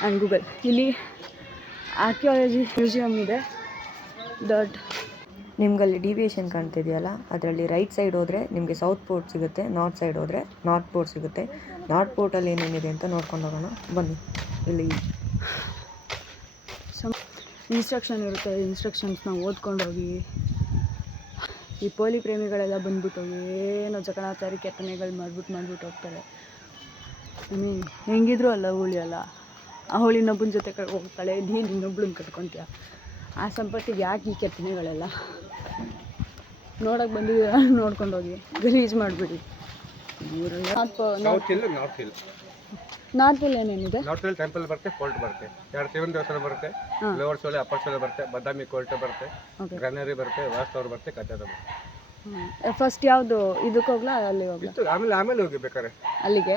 And Google. ಇಲ್ಲಿ archaeology museum ಇದೆ that. ನಿಮ್ಗೆ ಅಲ್ಲಿ ಡಿವಿಯೇಷನ್ ಕಾಣ್ತಿದೆಯಲ್ಲ, ಅದರಲ್ಲಿ ರೈಟ್ ಸೈಡ್ ಹೋದರೆ ನಿಮಗೆ ಸೌತ್ ಪೋರ್ಟ್ ಸಿಗುತ್ತೆ, ನಾರ್ತ್ ಸೈಡ್ ಹೋದರೆ ನಾರ್ತ್ ಪೋರ್ಟ್ ಸಿಗುತ್ತೆ. ನಾರ್ತ್ ಪೋರ್ಟಲ್ಲಿ ಏನೇನಿದೆ ಅಂತ ನೋಡ್ಕೊಂಡು ಹೋಗೋಣ ಬನ್ನಿ. ಇಲ್ಲಿ ಇನ್ಸ್ಟ್ರಕ್ಷನ್ ಇರುತ್ತೆ, ಇನ್ಸ್ಟ್ರಕ್ಷನ್ಸ್ನ ಓದ್ಕೊಂಡು ಹೋಗಿ. ಈ ಪೋಲಿ ಪ್ರೇಮಿಗಳೆಲ್ಲ ಬಂದ್ಬಿಟ್ಟು ಏನೋ ಜಕಣಾಚಾರಿ ಕೆತ್ತನೆಗಳು ಮಾಡ್ಬಿಟ್ಟು ಹೋಗ್ತಾರೆ. ಹೆಂಗಿದ್ರು ಅಲ್ಲ ಉಳಿಯಲ್ಲ. ಆ ಹುಳಿ ಇನ್ನೊಬ್ಬನ ಜೊತೆ ಹೋಗ್ತಾಳೆ, ನೀನು ಇನ್ನೊಬ್ಳನ್ನ ಕಟ್ಕೊತೀಯ. ಆ ಸಂಪತ್ತಿಗೆ ಯಾಕೆ ಈ ಕೆತ್ತನೆಗಳೆಲ್ಲ? ನೋಡೋಕೆ ಬಂದಿದ್ದೀರ, ನೋಡ್ಕೊಂಡು ಹೋಗಿ, ಗಲೀಜು ಮಾಡಿಬಿಡಿ. ನಾರ್ತ್ ಹಿಲ್ ಏನೇನಿದೆ? ನಾರ್ತ್ ಹಿಲ್ ಟೆಂಪಲ್ ಬರುತ್ತೆ, ಫೋರ್ಟ್ ಬರುತ್ತೆ, 2 ಶಿವನ ದೇವಸ್ಥಾನ ಬರುತ್ತೆ, ಲೋವರ್ ಸೋಲೆ ಅಪ್ಪರ್ ಸೋಲೆ ಬರುತ್ತೆ, ಬಾದಾಮಿ ಕೋರ್ಟ್ ಬರುತ್ತೆ, ಗ್ರನರಿ ಬರುತ್ತೆ, ವಾಸ್ತವ್ರು ಬರುತ್ತೆ, ಕಚೇರಿ ಬರುತ್ತೆ. ಫಸ್ಟ್ ಯಾವುದು ಇದಕ್ಕೆ ಹೋಗ್ಲಾ ಅಲ್ಲಿ ಹೋಗ್ಲಾ? ಆಮೇಲೆ ಹೋಗಿ ಬೇಕಾರೆ ಅಲ್ಲಿಗೆ.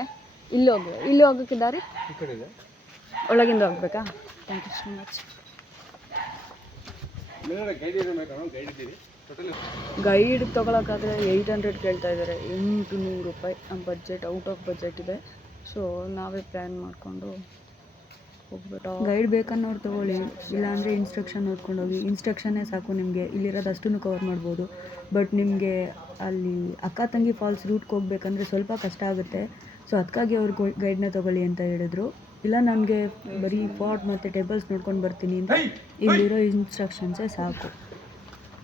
ಇಲ್ಲಿ ಹೋಗೋಕ್ಕೆ ದಾರಿ ಈ ಕಡೆ ಇದೆ, ಒಳಗಿಂದ ಹೋಗ್ಬೇಕಾ? Thank you so much. Guide ತೊಗೊಳಕ್ಕಾದ್ರೆ 800 ಕೇಳ್ತಾ ಇದ್ದಾರೆ, 800 ರೂಪಾಯಿ. ಬಡ್ಜೆಟ್ ಔಟ್ ಆಫ್ ಬಡ್ಜೆಟ್ ಇದೆ. ಸೊ ನಾವೇ ಪ್ಲ್ಯಾನ್ ಮಾಡಿಕೊಂಡು ಹೋಗ್ಬಿಟ್ಟು. ಗೈಡ್ ಬೇಕನ್ನೋರು ತೊಗೊಳ್ಳಿ, ಇಲ್ಲಾಂದರೆ ಇನ್ಸ್ಟ್ರಕ್ಷನ್ ಓದ್ಕೊಂಡು ಹೋಗಿ. ಇನ್ಸ್ಟ್ರಕ್ಷನ್ನೇ ಸಾಕು ನಿಮಗೆ, ಇಲ್ಲಿರೋದು ಅಷ್ಟನ್ನು ಕವರ್ ಮಾಡ್ಬೋದು. ಬಟ್ ನಿಮಗೆ ಅಲ್ಲಿ ಅಕ್ಕ ತಂಗಿ ಫಾಲ್ಸ್ ರೂಟ್ಗೆ ಹೋಗ್ಬೇಕಂದ್ರೆ ಸ್ವಲ್ಪ ಕಷ್ಟ ಆಗುತ್ತೆ. ಸೊ ಅದಕ್ಕಾಗಿ ಅವ್ರು ಗೈಡ್ನ ತೊಗೊಳ್ಳಿ ಅಂತ ಹೇಳಿದ್ರು. ಇಲ್ಲ ನನಗೆ ಬರೀ ಫೋರ್ಟ್ ಮತ್ತು ಟೆಂಪಲ್ಸ್ ನೋಡ್ಕೊಂಡು ಬರ್ತೀನಿ ಅಂತ ಇಲ್ಲಿರೋ ಇನ್ಸ್ಟ್ರಕ್ಷನ್ಸೇ ಸಾಕು.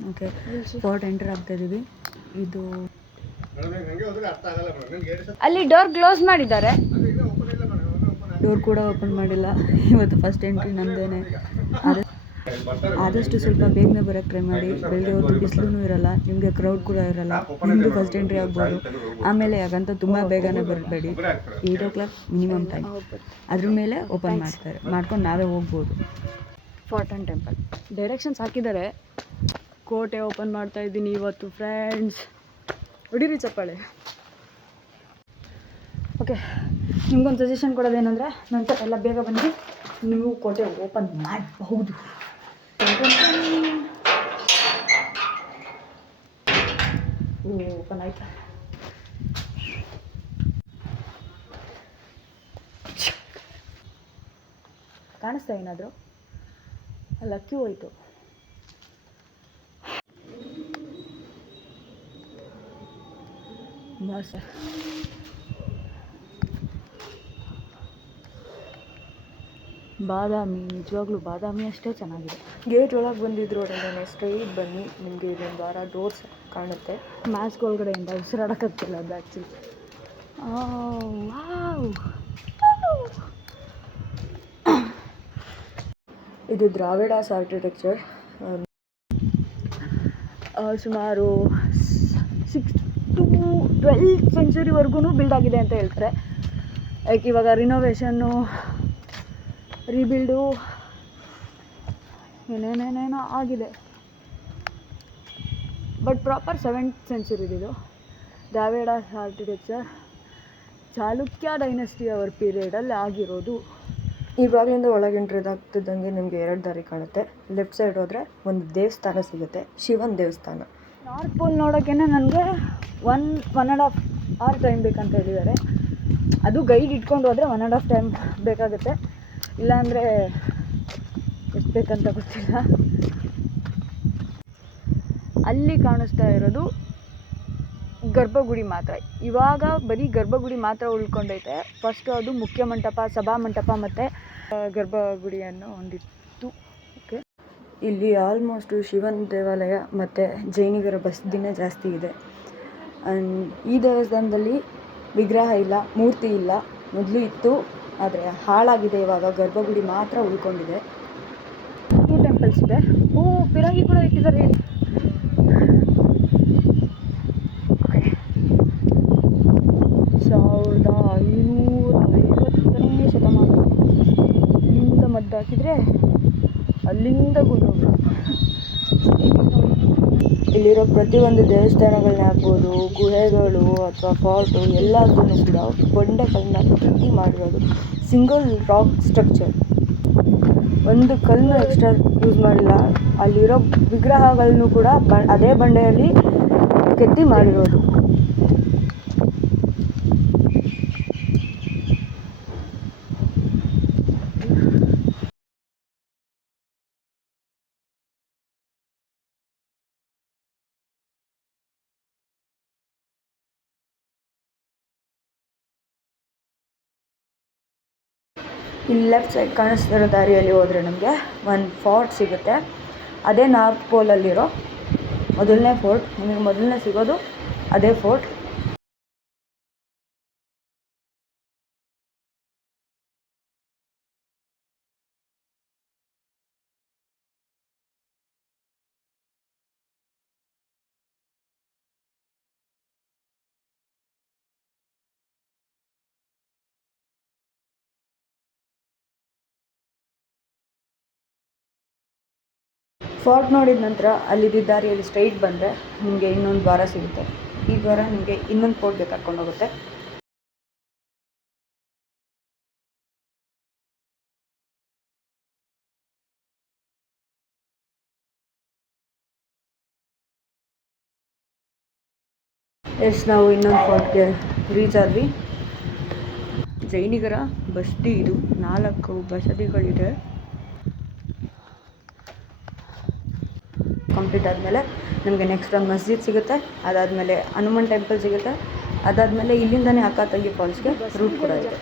ಓಕೆ, ಫೋರ್ಟ್ ಎಂಟರ್ ಆಗ್ತಾಯಿದ್ದೀವಿ. ಇದು ಅಲ್ಲಿ ಡೋರ್ ಕ್ಲೋಸ್ ಮಾಡಿದ್ದಾರೆ, ಡೋರ್ ಕೂಡ ಓಪನ್ ಮಾಡಿಲ್ಲ. ಇವತ್ತು ಫಸ್ಟ್ ಎಂಟ್ರಿ ನಮ್ಮದೇನೆ. ಆದಷ್ಟು ಸ್ವಲ್ಪ ಬೇಗನೆ ಬರೋಕ್ಕೆ ಟ್ರೈ ಮಾಡಿ. ಬೆಳಗ್ಗೆ ಹೊತ್ತು ಬಿಸಿಲೂ ಇರಲ್ಲ, ನಿಮಗೆ ಕ್ರೌಡ್ ಕೂಡ ಇರಲ್ಲ. ನಿಮ್ಮದು ಫಸ್ಟ್ ಎಂಟ್ರಿ ಆಗ್ಬೋದು. ಆಮೇಲೆ ಯಾಕಂತ ತುಂಬ ಬೇಗನೆ ಬರಬೇಡಿ, 8 o'clock ಮಿನಿಮಮ್ ಟೈಮ್. ಅದ್ರ ಮೇಲೆ ಓಪನ್ ಮಾಡ್ಕೊಂಡು ನಾವೇ ಹೋಗ್ಬೋದು. ಫೋರ್ಟ್ ಆ್ಯಂಡ್ ಟೆಂಪಲ್ ಡೈರೆಕ್ಷನ್ಸ್ ಹಾಕಿದ್ದಾರೆ. ಕೋಟೆ ಓಪನ್ ಮಾಡ್ತಾ ಇದ್ದೀನಿ ಇವತ್ತು ಫ್ರೆಂಡ್ಸ್. ಹೊಡೀರಿ ಚಪ್ಪಾಳೆ. ಓಕೆ, ನಿಮ್ಗೊಂದು ಸಜೆಷನ್ ಕೊಡೋದೇನೆಂದರೆ, ನಂತರ ಎಲ್ಲ ಬೇಗ ಬಂದು ನೀವು ಕೋಟೆ ಓಪನ್ ಮಾಡಬಹುದು. ಓಪನ್ ಆಯ್ತು. ಕಾಣಿಸ್ತಾ ಏನಾದರೂ? ಅಲ್ಲ, ಕ್ಯೂ ಹೋಯ್ತು. ಮಸ್ತ್. ಬಾದಾಮಿ, ನಿಜವಾಗ್ಲೂ ಬಾದಾಮಿ ಅಷ್ಟೇ ಚೆನ್ನಾಗಿದೆ. ಗೇಟ್ ಒಳಗೆ ಬಂದಿದ್ರು ಒಳಗಡೆ ಸ್ಟ್ರೈಟ್ ಬನ್ನಿ, ನಿಮಗೆ ಇದೊಂದು ವಾರ ಡೋರ್ಸ್ ಕಾಣುತ್ತೆ. ಮಾಸ್ಕ್ ಒಳಗಡೆಯಿಂದ ಉಸಿರಾಡೋಕ್ಕಾಗ್ತಿಲ್ಲ ಅದು ಆ್ಯಕ್ಚುಲಿ. ಇದು ದ್ರಾವಿಡಾಸ್ ಆರ್ಕಿಟೆಕ್ಚರ್. ಸುಮಾರು 6th to 12th ಸೆಂಚುರಿವರೆಗೂ ಬಿಲ್ಡ್ ಆಗಿದೆ ಅಂತ ಹೇಳ್ತಾರೆ. ಲೈಕ್ ಇವಾಗ ರಿನೋವೇಷನ್ನು, ರೀಬಿಲ್ಡು, ಏನೇನೇನೇನೋ ಆಗಿದೆ. ಬಟ್ ಪ್ರಾಪರ್ 7th ಸೆಂಚುರಿದು ದ್ರಾವಿಡಾಸ್ ಆರ್ಕಿಟೆಕ್ಚರ್. ಚಾಲುಕ್ಯ ಡೈನೆಸ್ಟಿ ಅವರ್ ಪೀರಿಯಡಲ್ಲಿ ಆಗಿರೋದು. ಇವಾಗಲಿಂದ ಒಳಗೆ ಎಂಟ್ರಿ ಆಗ್ತಿದ್ದಂಗೆ ನಿಮಗೆ 2 ದಾರಿ ಕಾಣುತ್ತೆ. ಲೆಫ್ಟ್ ಸೈಡ್ ಹೋದರೆ ಒಂದು ದೇವಸ್ಥಾನ ಸಿಗುತ್ತೆ, ಶಿವನ ದೇವಸ್ಥಾನ. ನಾರ್ತ್ ಪೋಲ್ ನೋಡೋಕ್ಕೇ ನನಗೆ 1.5 hour ಟೈಮ್ ಬೇಕಂತ ಹೇಳಿದ್ದಾರೆ. ಅದು ಗೈಡ್ ಇಟ್ಕೊಂಡು ಹೋದರೆ 1.5 ಟೈಮ್ ಬೇಕಾಗುತ್ತೆ. ಇಲ್ಲಾಂದರೆ ಎಷ್ಟು ಬೇಕಂತ ಗೊತ್ತಿಲ್ಲ. ಅಲ್ಲಿ ಕಾಣಿಸ್ತಾ ಇರೋದು ಗರ್ಭಗುಡಿ ಮಾತ್ರ. ಇವಾಗ ಬರೀ ಗರ್ಭಗುಡಿ ಮಾತ್ರ ಉಳ್ಕೊಂಡೈತೆ. ಫಸ್ಟು ಅದು ಮುಖ್ಯ ಮಂಟಪ, ಸಭಾ ಮಂಟಪ ಮತ್ತು ಗರ್ಭಗುಡಿಯನ್ನು ಹೊಂದಿತ್ತು. ಓಕೆ, ಇಲ್ಲಿ ಆಲ್ಮೋಸ್ಟು ಶಿವನ ದೇವಾಲಯ ಮತ್ತು ಜೈನಿಗರ ಬಸದಿನೇ ಜಾಸ್ತಿ ಇದೆ. ಆ್ಯಂಡ್ ಈ ದೇವಸ್ಥಾನದಲ್ಲಿ ವಿಗ್ರಹ ಇಲ್ಲ, ಮೂರ್ತಿ ಇಲ್ಲ. ಮೊದಲು ಇತ್ತು, ಆದರೆ ಹಾಳಾಗಿದೆ. ಇವಾಗ ಗರ್ಭಗುಡಿ ಮಾತ್ರ ಉಳ್ಕೊಂಡಿದೆ. 2 ಟೆಂಪಲ್ಸ್ ಇದೆ. ಪಿರಂಗಿ ಕೂಡ ಇಟ್ಟಿದ್ದಾರೆ. ಓಕೆ, 1550ನೇ ಶತಮಾನ. ಇಲ್ಲಿಂದ ಮದ್ದು ಹಾಕಿದರೆ ಅಲ್ಲಿಂದ ಗುಂಡು. ಇಲ್ಲಿರೋ ಪ್ರತಿಯೊಂದು ದೇವಸ್ಥಾನಗಳನ್ನ ಆಗ್ಬೋದು, ಗುಹೆಗಳು ಅಥವಾ ಫಾರ್ಟು ಎಲ್ಲದನ್ನು ಕೂಡ ಬಂಡೆಗಳನ್ನ ಕೆತ್ತಿ ಮಾಡಿರೋದು. ಸಿಂಗಲ್ ರಾಕ್ ಸ್ಟ್ರಕ್ಚರ್, ಒಂದು ಕಲ್ಲನ್ನು ಎಕ್ಸ್ಟ್ರಾ ಯೂಸ್ ಮಾಡಿಲ್ಲ. ಅಲ್ಲಿರೋ ವಿಗ್ರಹಗಳನ್ನು ಕೂಡ ಅದೇ ಬಂಡೆಯಲ್ಲಿ ಕೆತ್ತಿ ಮಾಡಿರೋದು. ಇಲ್ಲಿ ಲೆಫ್ಟ್ ಸೈಡ್ ಕಾಣಿಸ್ತಿರೋ ದಾರಿಯಲ್ಲಿ ಹೋದರೆ ನಮಗೆ ಒಂದು ಫೋರ್ಟ್ ಸಿಗುತ್ತೆ. ಅದೇ ನಾರ್ತ್ ಪೋಲಲ್ಲಿರೋ ಮೊದಲನೇ ಫೋರ್ಟ್. ನಿಮಗೆ ಮೊದಲನೇ ಸಿಗೋದು ಅದೇ ಫೋರ್ಟ್. ಫೋರ್ಟ್ ನೋಡಿದ ನಂತರ ಅಲ್ಲಿದ್ದ ದಾರಿಯಲ್ಲಿ ಸ್ಟ್ರೈಟ್ ಬಂದರೆ ನಿಮಗೆ ಇನ್ನೊಂದು ದ್ವಾರ ಸಿಗುತ್ತೆ. ಈ ದ್ವಾರ ನಿಮಗೆ ಇನ್ನೊಂದು ಫೋರ್ಟ್ಗೆ ಕರ್ಕೊಂಡು ಹೋಗುತ್ತೆ. ನಾವು ಇನ್ನೊಂದು ಫೋರ್ಟ್ಗೆ ರೀಚ್ ಆದ್ವಿ. ಜೈನಿಗರ ಬಸ್ತಿ ಇದು. 4 ಬಸದಿಗಳಿದೆ. ಕಂಪ್ಲೀಟ್ ಆದಮೇಲೆ ನಮಗೆ ನೆಕ್ಸ್ಟ್ ಒಂದು ಮಸ್ಜಿದ್ ಸಿಗುತ್ತೆ. ಅದಾದಮೇಲೆ ಹನುಮಾನ್ ಟೆಂಪಲ್ ಸಿಗುತ್ತೆ. ಅದಾದಮೇಲೆ ಇಲ್ಲಿಂದನೇ ಅಕ್ಕ ತಂಗಿ ಫಾಲ್ಸ್ಗೆ ರೂಟ್ ಕೂಡ ಇದೆ.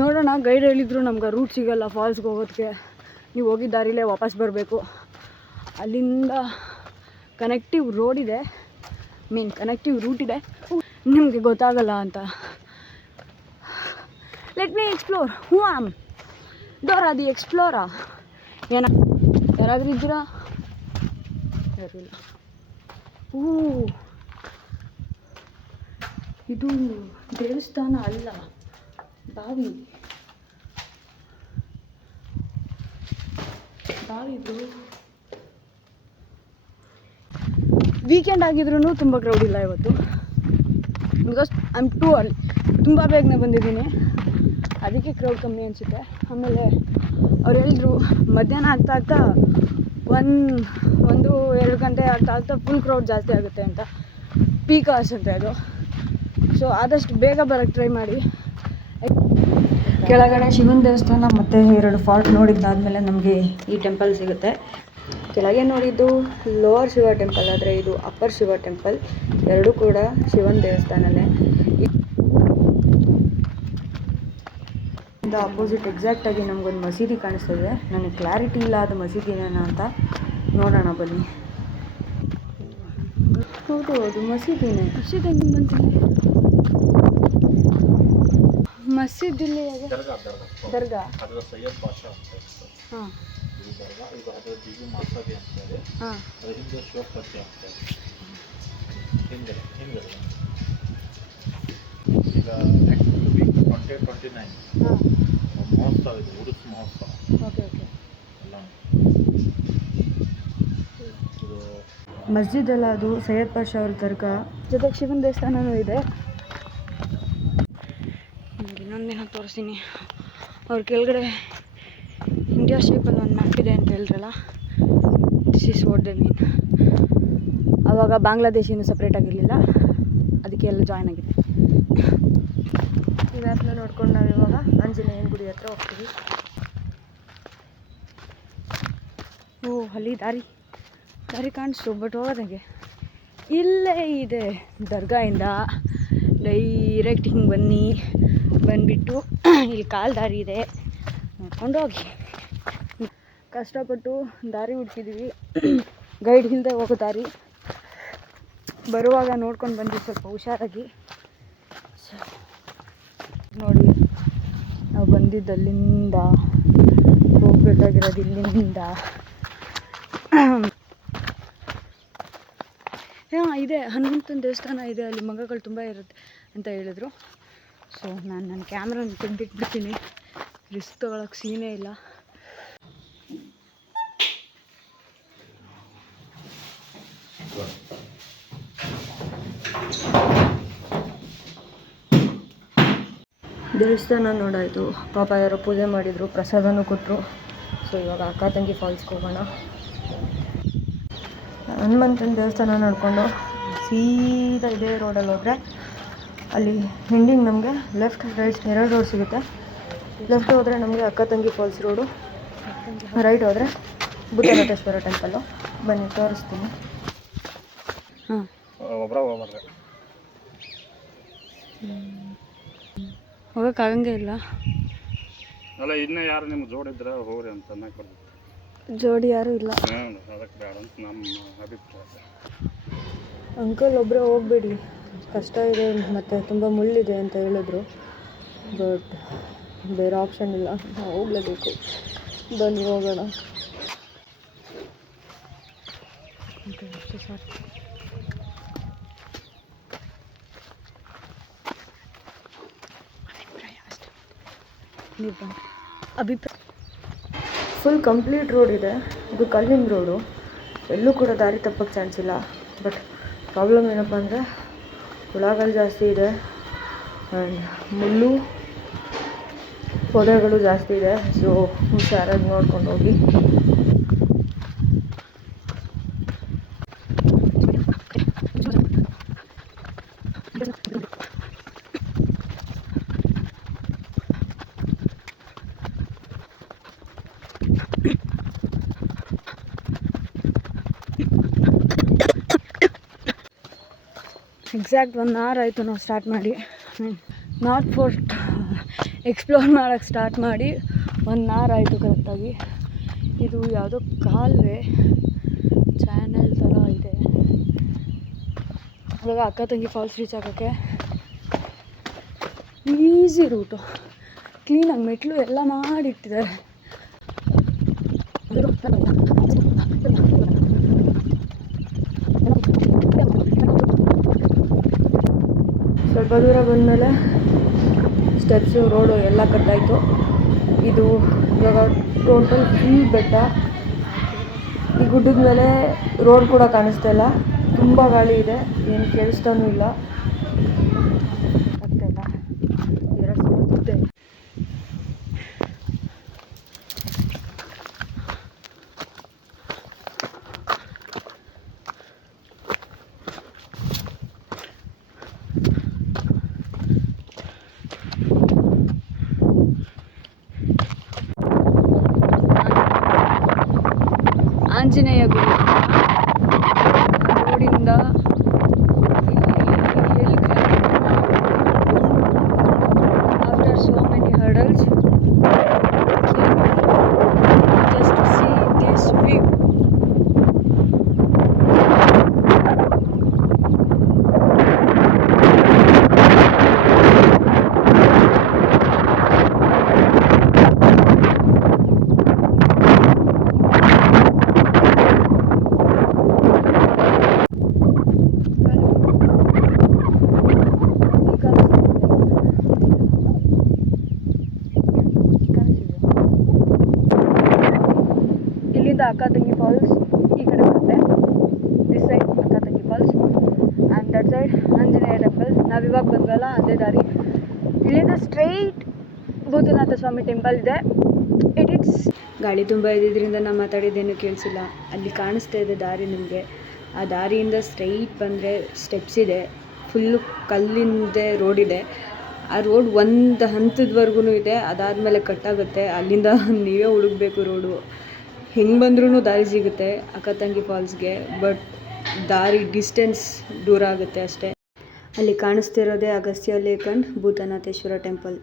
ನೋಡೋಣ, ಗೈಡ್ ಹೇಳಿದ್ರು ನಮ್ಗೆ ರೂಟ್ ಸಿಗಲ್ಲ ಫಾಲ್ಸ್ಗೆ ಹೋಗೋದಕ್ಕೆ, ನೀವು ಹೋಗಿದ್ದ ದಾರಿಲೇ ವಾಪಸ್ ಬರಬೇಕು. ಅಲ್ಲಿಂದ ಕನೆಕ್ಟಿವ್ ರೋಡ್ ಇದೆ, ಕನೆಕ್ಟಿವ್ ರೂಟ್ ಇದೆ, ನಿಮಗೆ ಗೊತ್ತಾಗಲ್ಲ ಅಂತ. Let me explore. Who am Dora the explorer. ಯಾರಾದರೂ ಇದ್ದೀರಾ? ಯಾರಿಲ್ಲ. ಇದು ದೇವಸ್ಥಾನ ಅಲ್ಲ, ಬಾವಿ. ವೀಕೆಂಡ್ ಆಗಿದ್ರೂ ತುಂಬ ಕ್ರೌಡ್ ಇಲ್ಲ ಇವತ್ತು. Because I am too early, ತುಂಬ ಬೇಗನೆ ಬಂದಿದ್ದೀನಿ, ಅದಕ್ಕೆ ಕ್ರೌಡ್ ಕಮ್ಮಿ ಅನಿಸುತ್ತೆ. ಆಮೇಲೆ ಅವ್ರು ಹೇಳಿದ್ರು ಮಧ್ಯಾಹ್ನ ಆಗ್ತಾ 1-2 ಗಂಟೆ ಆಗ್ತಾ ಫುಲ್ ಕ್ರೌಡ್ ಜಾಸ್ತಿ ಆಗುತ್ತೆ ಅಂತ. ಪೀಕ್ ಅವರ್ಸ್ ಅಂತ ಅದು. ಸೊ ಆದಷ್ಟು ಬೇಗ ಬರೋಕ್ಕೆ ಟ್ರೈ ಮಾಡಿ. ಕೆಳಗಡೆ ಶಿವನ ದೇವಸ್ಥಾನ ಮತ್ತು 2 ಫಾಲ್ಟ್ ನೋಡಿದ್ದಾದಮೇಲೆ ನಮಗೆ ಈ ಟೆಂಪಲ್ ಸಿಗುತ್ತೆ. ಕೆಳಗೆ ನೋಡಿದ್ದು ಲೋವರ್ ಶಿವ ಟೆಂಪಲ್, ಆದರೆ ಇದು ಅಪ್ಪರ್ ಶಿವ ಟೆಂಪಲ್. ಎರಡೂ ಕೂಡ ಶಿವನ ದೇವಸ್ಥಾನನೇ. ಇದು ಅಪೋಸಿಟ್ ಎಕ್ಸಾಕ್ಟಾಗಿ ನಮಗೊಂದು ಮಸೀದಿ ಕಾಣಿಸ್ತದೆ. ನನಗೆ ಕ್ಲಾರಿಟಿ ಇಲ್ಲ ಅದು ಮಸೀದಿನೇನಾ ಅಂತ. ನೋಡೋಣ ಬನ್ನಿ. ಹೌದು ಮಸೀದಿನೇ. ಮಸೀದ್ ಹೆಂಗೆ ಬಂತೀನಿ? ಮಸೀದ್ ಇಲ್ಲಿ ದರ್ಗಾ. ಹಾಂ ಹಾಂ ಈಗ ನೆಕ್ಸ್ಟ್ ವೀಕ್ 29 ಮಹೋತ್ಸವ ಇದೆ, ಉಡುಸ್ ಮಹೋತ್ಸವ. ಓಕೆ ಎಲ್ಲ ಮಸ್ಜಿದ್ ಅಲ್ಲ, ಅದು ಸೈಯದ್ ಪಾಷಾ ಅವ್ರ ದರ್ಗಾ. ಜೊತೆಗೆ ಶಿವನ ದೇವಸ್ಥಾನವೂ ಇದೆ. ಇನ್ನೊಂದಿನ ತೋರಿಸ್ತೀನಿ. ಅವ್ರ ಕೆಳಗಡೆ ಇಂಡಿಯಾ ಶೇಪಲ್ಲಿ ಒಂದು ಮ್ಯಾಪ್ ಇದೆ ಅಂತ ಹೇಳಿದ್ರಲ್ಲ, ದಿಸ್ ಈಸ್ ವಾಟ್ ದೇ ಮೀನ್. ಆವಾಗ ಬಾಂಗ್ಲಾದೇಶಿನೂ ಸಪ್ರೇಟ್ ಆಗಿರಲಿಲ್ಲ, ಅದಕ್ಕೆ ಎಲ್ಲ ಜಾಯ್ನ್ ಆಗಿದೆ. ಈ ಮ್ಯಾಪ್ನ ನೋಡ್ಕೊಂಡು ನಾವು ಇವಾಗ ಆಂಜನೇಯನ ಗುಡಿ ಹತ್ರ ಹೋಗ್ತೀವಿ. ಅಲ್ಲಿ ದಾರಿ ಕಾಣಿಸ್ತು, ಬಟ್ ಹೋಗೋದಾಗೆ ಇಲ್ಲೇ ಇದೆ. ದರ್ಗಾಯಿಂದ ಡೈರೆಕ್ಟ್ ಹಿಂಗೆ ಬಂದುಬಿಟ್ಟು ಇಲ್ಲಿ ಕಾಲು ದಾರಿ ಇದೆ, ನೋಡ್ಕೊಂಡು ಹೋಗಿ. ಕಷ್ಟಪಟ್ಟು ದಾರಿ ಹುಡ್ಕಿದ್ದೀವಿ, ಗೈಡ್ ಇಲ್ಲದೆ ಹೋಗೋ ದಾರಿ. ಬರುವಾಗ ನೋಡ್ಕೊಂಡು ಬಂದ್ವಿ ಸ್ವಲ್ಪ ಹುಷಾರಾಗಿ. ನೋಡಿ, ನಾವು ಬಂದಿದ್ದು ಅಲ್ಲಿಂದ, ಹೋಗ್ಬೇಕಾಗಿರೋದು ಇಲ್ಲಿಂದ. ಇದೆ ಹನುಮಂತನ ದೇವಸ್ಥಾನ ಇದೆ, ಅಲ್ಲಿ ಮಗಗಳು ತುಂಬ ಇರುತ್ತೆ ಅಂತ ಹೇಳಿದ್ರು. ಸೊ ನಾನು ನನ್ನ ಕ್ಯಾಮ್ರಾನ ತೆಗೆದಿಟ್ಬಿಡ್ತೀನಿ, ರಿಸ್ಕ್ ತೊಗೊಳಕ್ಕೆ ಸೀನೇ ಇಲ್ಲ. ದೇವಸ್ಥಾನ ನೋಡಾಯಿತು. ಪಾಪ ಯಾರೋ ಪೂಜೆ ಮಾಡಿದರು, ಪ್ರಸಾದನೂ ಕೊಟ್ಟರು. ಸೊ ಇವಾಗ ಅಕ್ಕ ತಂಗಿ ಫಾಲ್ಸ್ಗೆ ಹೋಗೋಣ. ಹನುಮಂತನ ದೇವಸ್ಥಾನ ನೋಡಿಕೊಂಡು ಸೀದಾ ಇದೇ ರೋಡಲ್ಲಿ ಹೋದರೆ ಅಲ್ಲಿ ಎಂಡಿಂಗ್ ನಮಗೆ ಲೆಫ್ಟ್ ರೈಟ್ 2 ರೋಡ್ ಸಿಗುತ್ತೆ. ಲೆಫ್ಟ್ ಹೋದರೆ ನಮಗೆ ಅಕ್ಕ ತಂಗಿ ಫಾಲ್ಸ್ ರೋಡು, ರೈಟ್ ಹೋದರೆ ಬುದ್ಧನಟೇಶ್ವರ ಟೆಂಪಲ್ಲು. ಬನ್ನಿ ತೋರಿಸ್ತೀನಿ. ಒಬ್ಬರ ಹೋಗ್ಬಾರ್ದು. ಹೋಗೋಕ್ಕಾಗಂಗೆ ಇಲ್ಲ. ಅಲ್ಲ ಇನ್ನೂ ಯಾರು ನಿಮ್ಗೆ ಜೋಡಿದ್ರೆ ಹೋಗ್ರಿ ಅಂತ ಚೆನ್ನಾಗಿ ಬರ್ತದೆ. ಜೋಡಿ ಯಾರೂ ಇಲ್ಲ. ಅದಕ್ಕೆ ಬೇಡ ಅಂತ ನಮ್ಮ ಅಭಿಪ್ರಾಯ. ಅಂಕಲ್ ಒಬ್ಬರೇ ಹೋಗ್ಬೇಡಿ, ಕಷ್ಟ ಇದೆ ಮತ್ತು ತುಂಬ ಮುಳ್ಳಿದೆ ಅಂತ ಹೇಳಿದ್ರು. ಬಟ್ ಬೇರೆ ಆಪ್ಷನ್ ಇಲ್ಲ, ನಾವು ಹೋಗಲೇಬೇಕು. ಬನ್ನಿ ಹೋಗೋಣ. ಅಭಿಪ್ರಾಯ ಫುಲ್ ಕಂಪ್ಲೀಟ್ ರೋಡ್ ಇದೆ. ಇದು ಕಲ್ಲಿನ ರೋಡು, ಎಲ್ಲೂ ಕೂಡ ದಾರಿ ತಪ್ಪಕ್ಕೆ ಚಾನ್ಸ್ ಇಲ್ಲ. ಬಟ್ ಪ್ರಾಬ್ಲಮ್ ಏನಪ್ಪ ಅಂದರೆ ಹುಳಗಳು ಜಾಸ್ತಿ ಇದೆ ಆ್ಯಂಡ್ ಮುಳ್ಳು ಪೊದೆಗಳು ಜಾಸ್ತಿ ಇದೆ. ಸೊ ಹುಷಾರಾಗಿ ನೋಡ್ಕೊಂಡು ಹೋಗಿ. ಎಕ್ಸಾಕ್ಟ್ 1 hour ಆಯಿತು ನಾವು ಸ್ಟಾರ್ಟ್ ಮಾಡಿ. ನಾರ್ತ್ ಫೋರ್ಟ್ ಎಕ್ಸ್ಪ್ಲೋರ್ ಮಾಡೋಕ್ಕೆ ಸ್ಟಾರ್ಟ್ ಮಾಡಿ 1 hour ಆಯಿತು ಕರೆಕ್ಟಾಗಿ. ಇದು ಯಾವುದೋ ಕಾಲುವೆ ಚಾನಲ್ ಥರ ಇದೆ. ಇವಾಗ ಅಕ್ಕ ತಂಗಿ ಫಾಲ್ಸ್ ರೀಚ್ ಆಗೋಕ್ಕೆ ಈಸಿ ರೂಟು, ಕ್ಲೀನಾಗಿ ಮೆಟ್ಲು ಎಲ್ಲ ಮಾಡಿಟ್ಟಿದ್ದಾರೆ. ಸ್ವಲ್ಪ ದೂರ ಬಂದಮೇಲೆ ಸ್ಟೆಪ್ಸು ರೋಡು ಎಲ್ಲ ಕಟ್ಟಾಯಿತು. ಇದು ಇವಾಗ ಟೋಟಲ್ ಫುಲ್ ಬೆಟ್ಟ. ಈ ಗುಡ್ಡದ ಮೇಲೆ ರೋಡ್ ಕೂಡ ಕಾಣಿಸ್ತಾ ಇಲ್ಲ, ತುಂಬ ಗಾಳಿ ಇದೆ, ಏನು ಕೇಳಿಸ್ತಾನೂ ಇಲ್ಲ. ಆಗ್ತಾಯಿಲ್ಲ, 2 ಸಲ ಬಿದ್ದೆ. ಆಂಜನೇಯ ಗುಡಿ ರೋಡಿಂದ after so many hurdles just to see this view. ಇಲ್ಲಿಂದ ಅಕ್ಕ ತಂಗಿ ಫಾಲ್ಸ್ ಈ ಕಡೆ ಬರುತ್ತೆ. ದಿಸ್ ಸೈಡ್ ಅಕ್ಕ ತಂಗಿ falls and that side Anjaneya temple. ನಾವಿವಾಗ ಬಂದ್ವಲ್ಲ ಅದೇ ದಾರಿ. ಇಲ್ಲಿಂದ ಸ್ಟ್ರೈಟ್ ಭೂತನಾಥ ಸ್ವಾಮಿ ಟೆಂಪಲ್ ಇದೆ. ಇಟ್ಸ್ ಗಾಳಿ ತುಂಬ ಇದ್ದಿದ್ದರಿಂದ ನಾವು ಮಾತಾಡಿದ್ದೇನು ಕೇಳಿಸಿಲ್ಲ. ಅಲ್ಲಿ ಕಾಣಿಸ್ತಾ ಇದೆ ದಾರಿ ನಿಮಗೆ. ಆ ದಾರಿಯಿಂದ ಸ್ಟ್ರೈಟ್ ಬಂದರೆ ಸ್ಟೆಪ್ಸ್ ಇದೆ, ಫುಲ್ಲು ಕಲ್ಲಿಂದೆ ರೋಡ್ ಇದೆ. ಆ ರೋಡ್ ಒಂದು ಹಂತದವರೆಗೂ ಇದೆ, ಅದಾದಮೇಲೆ ಕಟ್ಟಾಗುತ್ತೆ. ಅಲ್ಲಿಂದ ನೀವೇ ಹುಡುಕಬೇಕು ರೋಡು. ಹೆಂಗೆ ಬಂದ್ರೂ ದಾರಿ ಸಿಗುತ್ತೆ ಅಕ್ಕ ತಂಗಿ ಫಾಲ್ಸ್ಗೆ, ಬಟ್ ದಾರಿ ಡಿಸ್ಟೆನ್ಸ್ ದೂರ ಆಗುತ್ತೆ ಅಷ್ಟೇ. ಅಲ್ಲಿ ಕಾಣಿಸ್ತಿರೋದೇ Agastya lake and Bhutanatheshwara temple.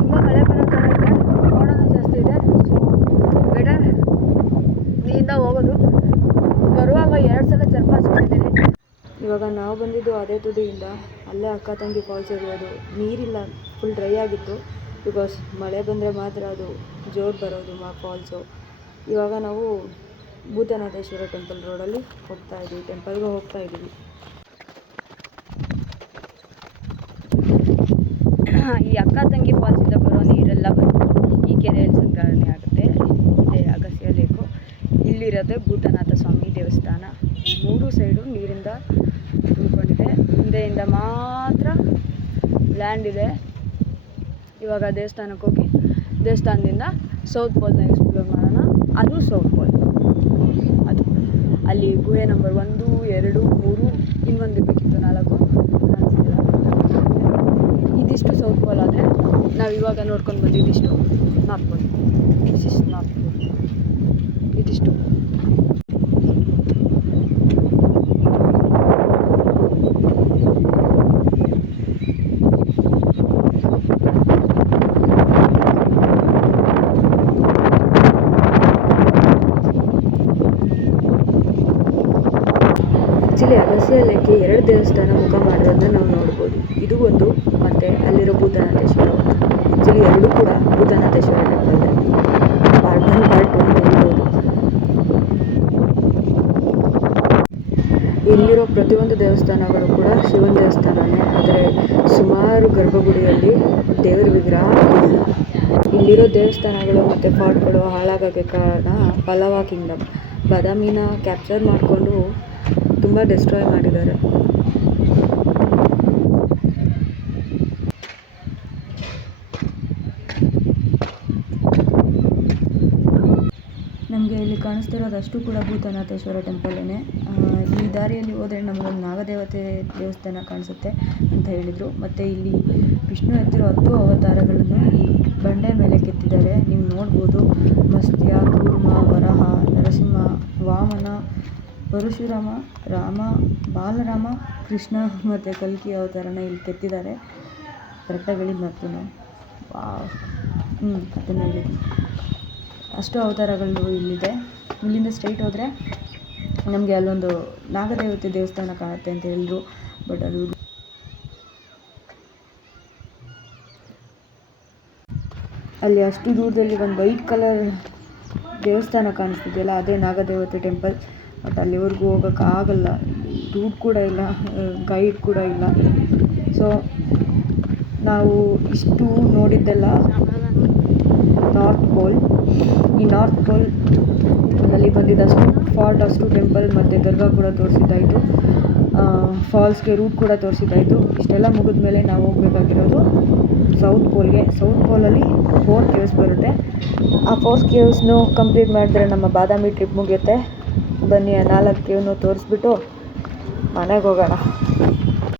ತುಂಬ ಮಳೆ ಬರೋ ಥರ ಇದೆ, ಮೋಡನೂ ಜಾಸ್ತಿ ಇದೆ. ಸೊ ಬೆಟರ್ ಇಲ್ಲಿಂದ ಹೋಗೋದು. ಬರುವಾಗ 2 ಸಲ ಚರ್ಪಾಸ್ಕೊಂಡಿದ್ದೀನಿ. ಇವಾಗ ನಾವು ಬಂದಿದ್ದು ಅದೇ ತುದಿಯಿಂದ, ಅಲ್ಲೇ ಅಕ್ಕ ತಂಗಿ ಫಾಲ್ಸ್ ಇರೋದು. ನೀರಿಲ್ಲ, ಫುಲ್ ಡ್ರೈ ಆಗಿತ್ತು. ಬಿಕಾಸ್ ಮಳೆ ಬಂದರೆ ಮಾತ್ರ ಅದು ಜೋರು ಬರೋದು ಫಾಲ್ಸು. ಇವಾಗ ನಾವು ಭೂತನಾಥೇಶ್ವರ ಟೆಂಪಲ್ ರೋಡಲ್ಲಿ ಟೆಂಪಲ್ಗೆ ಹೋಗ್ತಾ ಇದ್ದೀವಿ. ಈ ಅಕ್ಕ ತಂಗಿ ಫಾಲ್ಸಿಂದ ಬರೋ ನೀರೆಲ್ಲ ಬಂದು ಈ ಕೆರೆಯಲ್ಲಿ ಸಂಗ್ರಹಣೆ ಆಗುತ್ತೆ. ಇದೆ ಅಗಸ್ತ್ಯ ಲೇಕು. ಇಲ್ಲಿರೋದೇ ಭೂತನಾಥ ಸ್ವಾಮಿ ದೇವಸ್ಥಾನ. 3 ಸೈಡು ನೀರಿಂದ ತುಂಬಿಕೊಂಡಿದೆ. ಹಿಂದೆಯಿಂದ ಮಾತ್ರ ಲ್ಯಾಂಡ್ ಇದೆ. ಇವಾಗ ದೇವಸ್ಥಾನಕ್ಕೆ ಹೋಗಿ ದೇವಸ್ಥಾನದಿಂದ ಸೌತ್ ಪೋಲ್ನ ಎಕ್ಸ್ಪ್ಲೋರ್ ಮಾಡೋಣ. ಅದು ಸೌತ್ ಪೋಲ್. ಅದು ಅಲ್ಲಿ ಗುಹೆ ನಂಬರ್ 1, 2, 3 ಇನ್ನೊಂದು ಇರಬೇಕಿತ್ತು 4 ಕಾಣಿಸ್ತಿಲ್ಲ. ಇದಿಷ್ಟು ಸೌತ್ ಪೋಲ್ ಆದರೆ ನಾವು ಇವಾಗ ನೋಡ್ಕೊಂಡು ಬಂದಿದ್ದಿಷ್ಟು ನಾರ್ತ್ ಪೋಲ್. ನಾರ್ತ್ ಪೋಲ್ ಇದಿಷ್ಟು. ದೇವಸ್ಥಾನ ಮುಖ ಮಾಡಿರೋದನ್ನ ನಾವು ನೋಡ್ಬೋದು. ಇದು ಒಂದು, ಮತ್ತು ಅಲ್ಲಿರೋ ಭೂತನಾಥೇಶ್ವರ ಒಂದು. ಆ್ಯಕ್ಚುಲಿ ಎರಡೂ ಕೂಡ ಭೂತನಾಥೇಶ್ವರ ಟೆಂಪಲ್, ಪಾರ್ಟ್ 1 ಪಾರ್ಟ್ 2 ಅಂತ ಹೇಳ್ಬೋದು. ಇಲ್ಲಿರೋ ಪ್ರತಿಯೊಂದು ದೇವಸ್ಥಾನಗಳು ಕೂಡ ಶಿವನ ದೇವಸ್ಥಾನನೇ, ಆದರೆ ಸುಮಾರು ಗರ್ಭಗುಡಿಯಲ್ಲಿ ದೇವರ ವಿಗ್ರಹ ಇಲ್ಲ. ಇಲ್ಲಿರೋ ದೇವಸ್ಥಾನಗಳು ಮತ್ತು ಫಾರ್ಟ್ಗಳು ಹಾಳಾಗೋಕ್ಕೆ ಕಾರಣ ಪಲ್ಲವ ಕಿಂಗ್ಡಮ್ ಬಾದಾಮಿನ ಕ್ಯಾಪ್ಚರ್ ಮಾಡಿಕೊಂಡು ತುಂಬ ಡೆಸ್ಟ್ರಾಯ್ ಮಾಡಿದ್ದಾರೆ. ನಮಗೆ ಇಲ್ಲಿ ಕಾಣಿಸ್ತಿರೋದಷ್ಟು ಕೂಡ ಭೂತನಾಥೇಶ್ವರ ಟೆಂಪಲ್ಲೇ. ಈ ದಾರಿಯಲ್ಲಿ ಹೋದರೆ ನಮಗೊಂದು ನಾಗದೇವತೆ ದೇವಸ್ಥಾನ ಕಾಣಿಸುತ್ತೆ ಅಂತ ಹೇಳಿದರು. ಮತ್ತು ಇಲ್ಲಿ ವಿಷ್ಣು ಎತ್ತಿರೋ 10 ಅವತಾರಗಳನ್ನು ಈ ಬಂಡೆ ಮೇಲೆ ಕೆತ್ತಿದ್ದಾರೆ, ನೀವು ನೋಡ್ಬೋದು. ಮತ್ಸ್ಯ, ಕೂರ್ಮ, ವರಹ, ನರಸಿಂಹ, ವಾಮನ, ಪರಶುರಾಮ, ರಾಮ, ಬಾಲರಾಮ, ಕೃಷ್ಣ ಮತ್ತು ಕಲ್ಕಿ ಅವತಾರನ ಇಲ್ಲಿ ಕೆತ್ತಿದ್ದಾರೆ. ಕರೆಕ್ಟಾಗಿ ಹೇಳಿದ್ದು ಮತ್ತು ಅದನ್ನು ಹೇಳಿದ್ದು. ಅಷ್ಟು ಅವತಾರಗಳು ಇಲ್ಲಿದೆ. ಇಲ್ಲಿಂದ ಸ್ಟ್ರೈಟ್ ಹೋದರೆ ನಮಗೆ ಅಲ್ಲೊಂದು ನಾಗದೇವತೆ ದೇವಸ್ಥಾನ ಕಾಣುತ್ತೆ ಅಂತ ಹೇಳಿದ್ರು. ಬಟ್ ಅದು ಅಲ್ಲಿ ಅಷ್ಟು ದೂರದಲ್ಲಿ ಒಂದು ವೈಟ್ ಕಲರ್ ದೇವಸ್ಥಾನ ಕಾಣಿಸ್ತಿದೆಯಲ್ಲ, ಅದೇ ನಾಗದೇವತೆ ಟೆಂಪಲ್. ಬಟ್ ಅಲ್ಲಿವರೆಗೂ ಹೋಗೋಕ್ಕಾಗಲ್ಲ, ರೂಟ್ ಕೂಡ ಇಲ್ಲ, ಗೈಡ್ ಕೂಡ ಇಲ್ಲ. ಸೊ ನಾವು ಇಷ್ಟು ನೋಡಿದ್ದೆಲ್ಲ ನಾರ್ತ್ ಪೋಲ್. ಈ ನಾರ್ತ್ ಪೋಲ್ ಅಲ್ಲಿ ಬಂದಿದ್ದಷ್ಟು ಫಾರ್ಟ್, ಅಷ್ಟು ಟೆಂಪಲ್ ಮತ್ತು ದರ್ಗಾ ಕೂಡ ತೋರಿಸಿದ್ದಾಯಿತು. ಫಾಲ್ಸ್ಗೆ ರೂಟ್ ಕೂಡ ತೋರಿಸಿದ್ದಾಯಿತು. ಇಷ್ಟೆಲ್ಲ ಮುಗಿದ ಮೇಲೆ ನಾವು ಹೋಗಬೇಕಾಗಿರೋದು ಸೌತ್ ಪೋಲ್ಗೆ. ಸೌತ್ ಪೋಲಲ್ಲಿ 4 ಕೇವ್ಸ್ ಬರುತ್ತೆ. ಆ 4 ಕೇವ್ಸ್ನು ಕಂಪ್ಲೀಟ್ ಮಾಡಿದ್ರೆ ನಮ್ಮ ಬಾದಾಮಿ ಟ್ರಿಪ್ ಮುಗಿಯುತ್ತೆ. ಬನ್ನಿ, ಆ 4 ಕೇವ್ನು ತೋರಿಸ್ಬಿಟ್ಟು ಮನೆಗೆ ಹೋಗೋಣ.